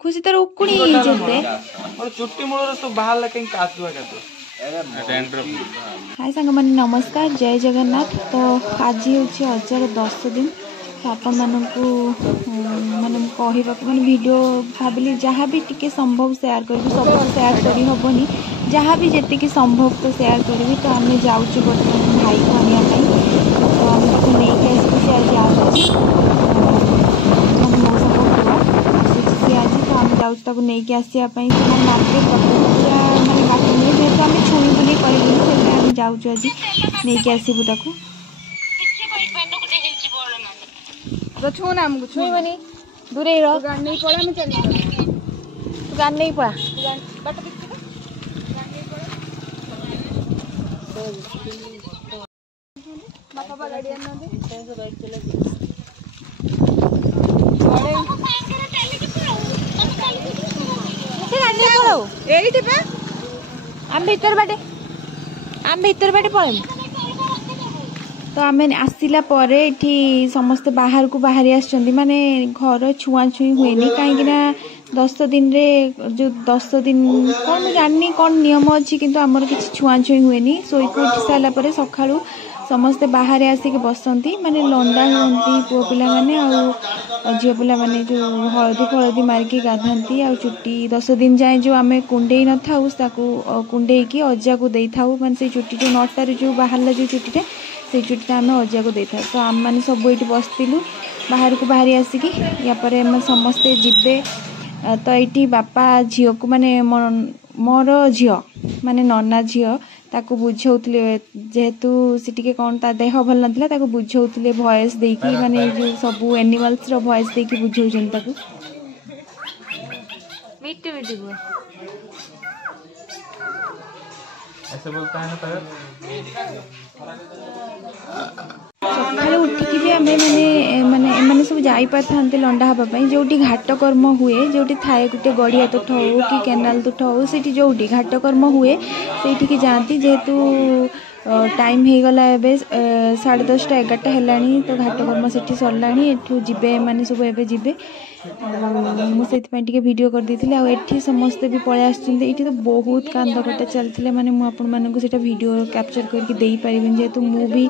खुशी तर उकुणी जेते और चुट्टी मूल सब बाहर लगे काटुआ काटो हाय सांग मैंने नमस्कार जय जगन्नाथ। तो आज हूँ अजार 10 दिन तो आपण मानक माने कहवा मैंने वीडियो भाविली जहाँ भी टिके संभव शेयर करी सब शेयर करी हेनी जहाँ भी जी संभव तो शेयर करी। तो आम जाऊँ बर्तमान भाई को आने तो आम नहीं आसू आज आसूसी आज तो आम जाऊँ नहीं आसापी मार्केट पूरा मानने बाकी नहीं जेहतु आम छुई बुले कहूँ जाऊँ आज नहीं आसबू ताकू तो छूना हमको छुईबनी दूरे रह गाड़ी नहीं पड़ा मैं चल तू गाड़ी नहीं पड़ा बट दिखते गाड़ी नहीं पड़ा बापा गाड़ी आना दे बाइक चला आम भीतर बाटे पड़े तो आम आसला ये समस्ते बाहर को बाहरी आसुँच माने घर छुआ छुई हुए कहीं 10 दिन रे जो 10 दिन कौन जानी कौन नियम अच्छी किंतु आमर किसी छुआ छुई हुए शोक उठी सारापर सका समस्ते बाहर आसिक बसती माने लंडा हमें पुओ पिला माने आ झील पिला माने जो हलदी फलदी मारिकी गाधाती आ चुट्टी 10 दिन जाए जो आम कुंडे न था कुंडे की अजा को दे था माने से चुट्टी जो नटार जो बाहर जो चुट्टीटा से चुट्टीटा आम अजा को दे था। तो आम मैंने सब ये बसलु बाहर को बाहरी आसिक यापर समस्ते जीवे तो ये बापा झील को माने मोर झी माने नना झी ताको बुझाउतले जेहेतु से टिके कौन ता देह भल नथिला ताको बुझाउतले वॉइस देकी माने जो सब एनिमल्स रो वॉइस देकी बुझाउछन ताको मिट्टी मिट्टी को ऐसे बोलता है ना पैर सकाले उठिकी भी आम मैंने माने मैंने सब जाई पार थांते लंडा हबा जो घाट कर्म हुए जो थाए गोटे गड़िया तुठ हो कि केनाल तुठ हो से जो घाट कर्म हुए से जाती जेहेतु टाइम हो गला 10:30 11टा है तो घाट कर्म से सरला एठू जीवे माने सब एबे जीवे मुझे वीडियो कर दी थी समस्ते भी पलि आसुँचे ये तो बहुत कांद कटा चलते माने मुझे आपको से वीडियो कैप्चर करके दे पारिबेनि जेहेतु मु भी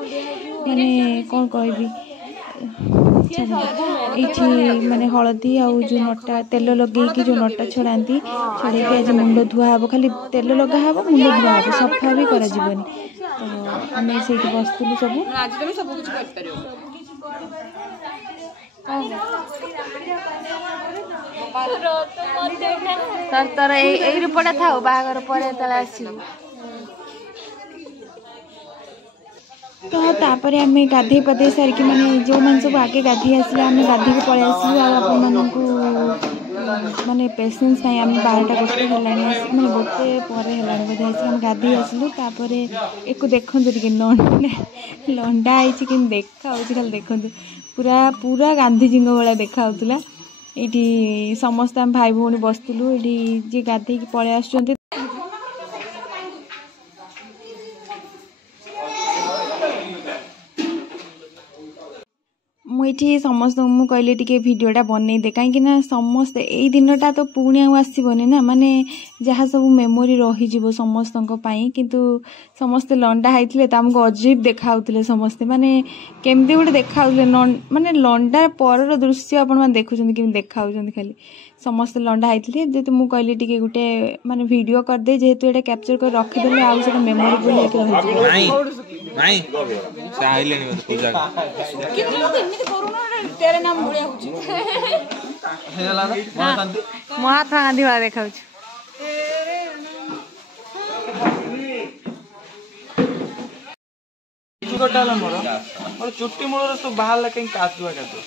माने कौन कहबी ये माने हलदी आ जो नटा तेल लगे जो नटा छड़ाती छड़े आज मुंड धुआ हम खाली तेल लगा हम मुंड धुआ हम सफा भी कर तो आम से बसलु सब तर यही रूपटा था बाहर पर आसू तो तापर आम गाधे पधे सारिकी माने जो मैंने सब आगे गाधी आसले आम गाधी को पलि आसू माने पेसेंस नहीं आम 12टा गोटे है मैंने गोटे पर है बोधे आम गाधी आसलु तापर एक देखु टे लंडा आई देखा खाली देखु पूरा पूरा गांधीजी भाया देखा ये समस्त आम भाई भौणी बसलु ये जी गाधे पलि आसुँच मुझे समस्त कहली टे भिडटा बनई दे कहीं समस्ते यही दिनटा तो पुणी आसबनी ना माने जहाँ सब मेमोरी रही समस्त किंतु समस्ते लंडा होते तो आमको अजीब देखा समस्ते माने केमती गोटे देखा माने लंडा पर दृश्य आपण देखुं कि देखा खाली समस्ते लंडा होते जेहेतु मुझे कहली टे गोटे माने वीडियो करदे जेहेतु ये कैप्चर कर रखीदे आउ से मेमोरी बोल नहीं से आइलेनी पूजा तेरे नाम बुढ़िया महात्मा गांधी वाला देखा और चुट्टी मूल सब बाहर लगे काटुआ काटो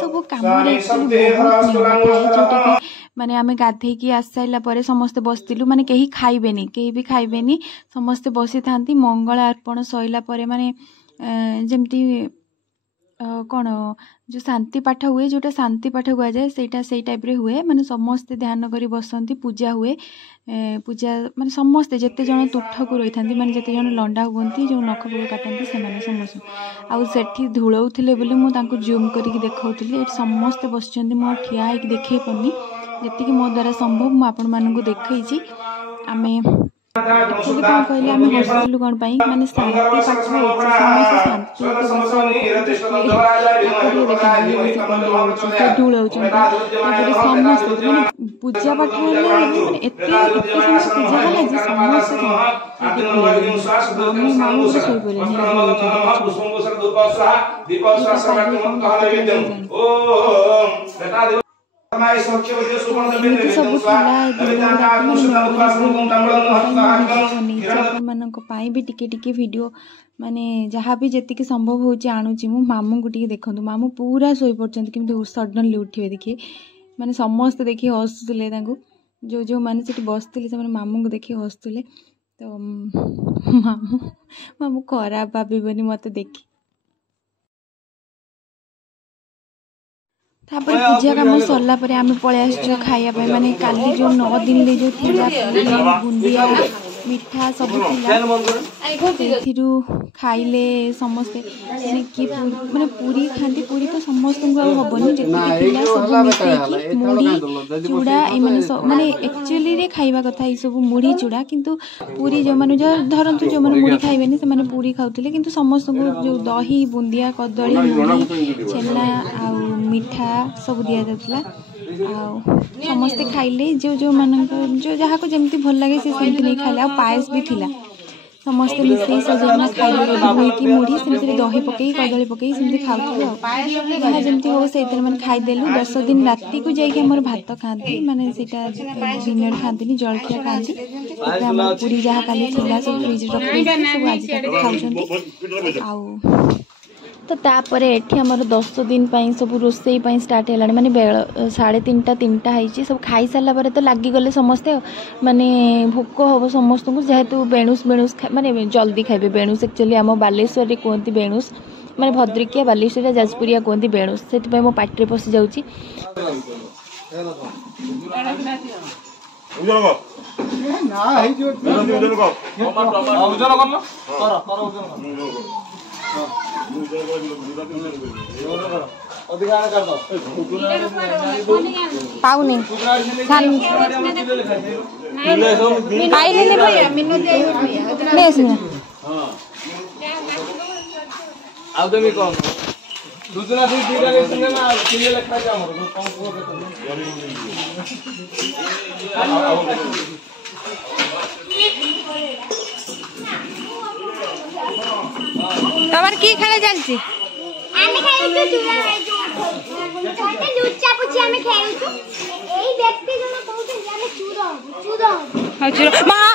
सब कम माने आमे गाधे की आस साइला परे समस्ते बसतिलु माने केही खाइबेनी केही भी खाइबेनी समस्ते बसी थांती मंगल अर्पण सइला परे माने जेमती कौन जो शांति पाठ हुए जोटा शांति पाठ हुआ जाए से टाइप रे हुए माने समस्ते ध्यान करी बसंती पूजा हुए पूजा माने समस्ते जेते जन तुठ को रही था माने जेते जन लंडा हुंती जो नख पक काटती से समस्त आउ सेठी धूलौथिले बोली मु तांको जूम करके देखाउथिली एट समस्ते बसचंदी मो ठिया होइक देखै पन्नी जेतिकी मो द्वारा संभव मु आपन मानकु देखैछि आमे एक्चुअली कौन कहले आम हसलु कौन पाई माने शांति पाठ समस्त शांति ढूल समस्त पूजा पाठ माने एते समस्त पूजा हला जे समस्त मामू सही बोले सब भी टिके टिके वीडियो माने जहाँ भी जी संभव हो आणुची मु मामू को टिके देखंतु मामू पूरा सोई पड़छन किंतु सडनली उठिबे देखिए माने समस्त देखि हसुले जो जो माने सेठी बसथिले से मामू को देखि हसुले तो मामू मामू खराब भाबनी मते देखि तापर पूजा काम सरला परे आमे पळे आसछु खाइया माने काली जो 9 दिन ले जो थिला बुंदिया मिठा सब थिला खाइले समस्ते कि माने पूरी खाती पूरी तो समस्त हबनी जेतिला सब मिसेकी मुड़ी चूड़ा ए माने एक्चुअली रे खाइबा कथा ई सब मुड़ी चूड़ा किंतु पूरी जो माने जो धरंतु जो माने मुड़ी खाइबेनी से माने पूरी खाउथिले किंतु समस्त को जो दही बुंदिया कदली मुड़ी छेना आ मिठा सब दिया जाता समस्ते खाइले जो जो मान जो जहाँ को जमती भल लगे से सेमती नहीं खाइले पायस भी थिला समस्ते मिसई सजना खाइले कि मुढ़ी सेमती दही पकई कदली पकई सेमती खाउथु जहाँ जमती हो से माने खाइदेलु 10 दिन राति को जाइए हमर भात खाती माने सेटा डिनर खाती जलखिया खाती पूरी जहाँ काली थिला सब फ्रिज रखी सब आज खाउछंती आउ तो तापर एठी हमर 10 दिन पाई सब रोसई पाई स्टार्ट हेलानी माने 3:30 हाइची सब खाई साला परे तो लागी गले समस्ते माने भोक हो समस्त को जेहेतु बेणुस बेणुस माने जल्दी खाइबे बेणुस एक्चुअली हम बालेश्वर रे कोंती बेणुस माने भद्रिकिया बालेश्वर जाजपुरिया कोंती बेणुस सेति पय मो पाटरे पसि जाउची ना हाइ जो उजन करलो कर पाउनी तमर की खेले चलछि आमे खेलु चूड़ा कहते लुच्चा पुची आमे खेलु एई व्यक्ति जन कहते आमे चूड़ा चूड़ा मां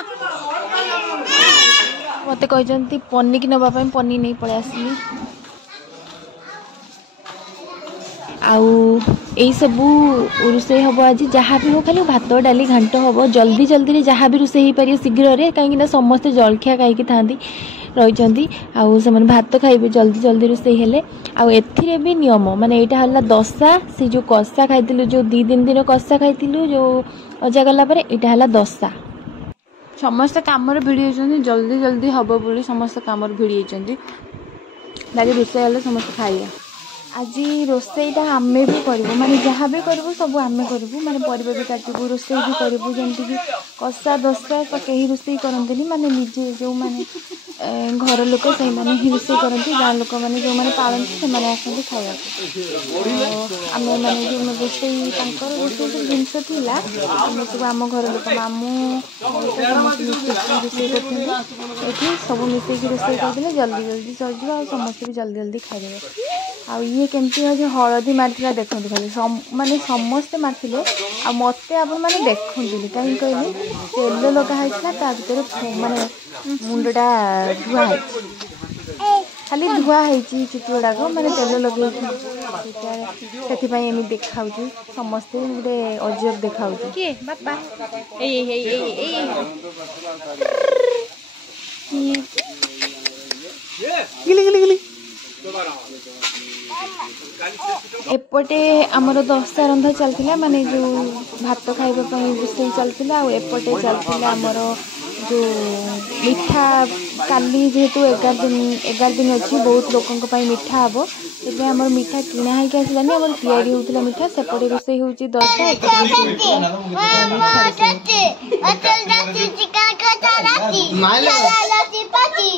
मते कहजंती पन्नी कि नबा पई पन्नी नहीं पळे आसली आउ यही सब रोषे हम आज जहाँ भी हो खाली भात डाली घांट हम जल्दी जल्दी जहाँ भी रोषे हो पार शीघ्र कहीं समस्ते जलखिया खाई था रही आउ से भात खाइबे जल्दी जल्दी रोषे हेले आउ एथिरे भी नियम माने एटा हल्ला दशा से जो कषा खाई जो 2 दिन कषा खाई जो अजा गला पर एटा हल्ला दशा समस्त काम भिड़ी जल्दी जल्दी हम बोली समस्त काम भिड़ी बाकी रोषे हेले समस्त खाइए आज रोसईटा आमे भी करूँ माने जहाँ भी करूँ सब आमे करूँ माने परिबा भी काटू रोसई भी करूँ जमती कषा दशा तो कहीं रोसई करते माने निजे जो माने घर लोक से ही रोसई करती गाँ लोक मैंने जो मैंने पालती से आसती खाया आम मैंने जो रोसई रोसई जिनस आम सब आम घर लोक मामू रोसई करते सब मिसेक रोसई करते जल्दी जल्दी सरज आ समस्त भी जल्दी जल्दी खाइदेवे आ ये केमती जो हलदी मार्ला देखते खाली माने समस्ते मार्ले आ मत आप देखते कहीं कहले तेल लगाई माने मुंडा धुआ खाली धुआ चुटी गुड़ाक मैंने तेल लगे से देखा समस्ते गोटे अजब देखा एपटे आमर दशा रंधा चलता माने जो भात खाइबा रोषे चलता एपटे चलता आमर जो मिठा काली जेहेतु 11 दिन अच्छी बहुत लोकों मिठा हम से आम मिठा किणा होगी आसलानी आम तैयारी होता मिठा सेपटे रोषे हूँ दशा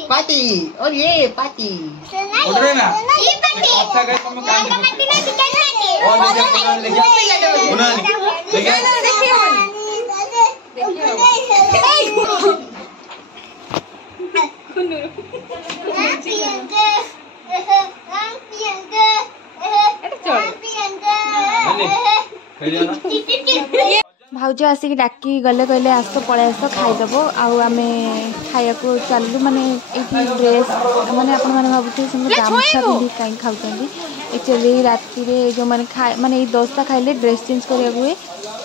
पार्टी और ये पार्टी भाउज आसिक डाकी गले कहले आस पलि आस खाईदेव आम खाया को चलू माने ड्रेस माने आपण मैंने भावुथे गामछा पिंधि कहीं खाऊँ एक्चुअली राति जो मैंने माने दशटा खाइले ड्रेस चेंज करा हुए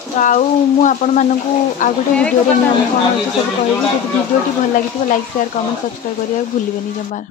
तो आपण मानक आ गोटे वीडियो नियम कौन अच्छे सब कह भिडियोटी भल लगी लाइक शेयर कमेंट सब्सक्राइब करा भूलें जमार।